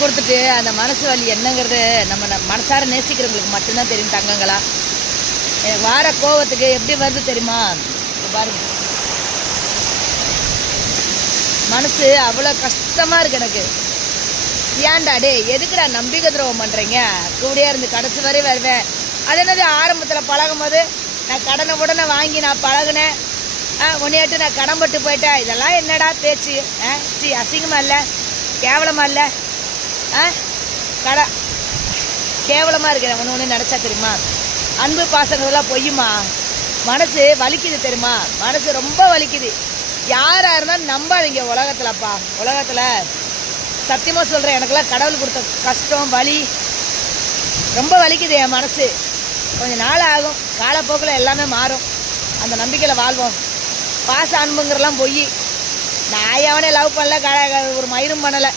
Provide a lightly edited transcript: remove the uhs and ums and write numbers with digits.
கொடுத்துட்டு அந்த மனசு வலி என்னங்கிறது நம்ம மனசார நேசிக்கிறவங்களுக்கு மட்டும்தான் தெரியும் தங்கங்களா. எனக்கு வார கோவத்துக்கு எப்படி வருது தெரியுமா? பாருங்க, மனசு அவ்வளோ கஷ்டமாக இருக்கு எனக்கு. ஏன்டா டே எதுக்குடா நம்பிக்கை துரோகம் பண்ணுறீங்க? கூடியே இருந்து கடைசி வரை வருவேன். அது என்னது, ஆரம்பத்தில் பழகும் போது நான் கடனை உடனே வாங்கி நான் பழகினேன், உன்னையாட்டு நான் கடன் பட்டு போயிட்டேன். இதெல்லாம் என்னடா பேச்சு? அசிங்கமா இல்லை? கேவலமா இல்லை? கேவலமாக இருக்கிறேன். ஒன்று நினச்சா தெரியுமா? அன்பு பாசங்கள்லாம் பொய்யுமா? மனசு வலிக்குது தெரியுமா? மனசு ரொம்ப வலிக்குது. யாராக இருந்தாலும் நம்பாதீங்க உலகத்துலப்பா. உலகத்தில் சத்தியமாக சொல்கிறேன், எனக்கெல்லாம் கடவுள் கொடுத்த கஷ்டம் வலி ரொம்ப வலிக்குது என் மனசு. கொஞ்சம் நாள் ஆகும், காலப்போக்கில் எல்லாமே மாறும். அந்த நம்பிக்கையில் வாழ்வோம். பாச அன்புங்கிறலாம் பொய். நான் யாவனே லவ் பண்ணல, ஒரு மயிரும் பண்ணலை.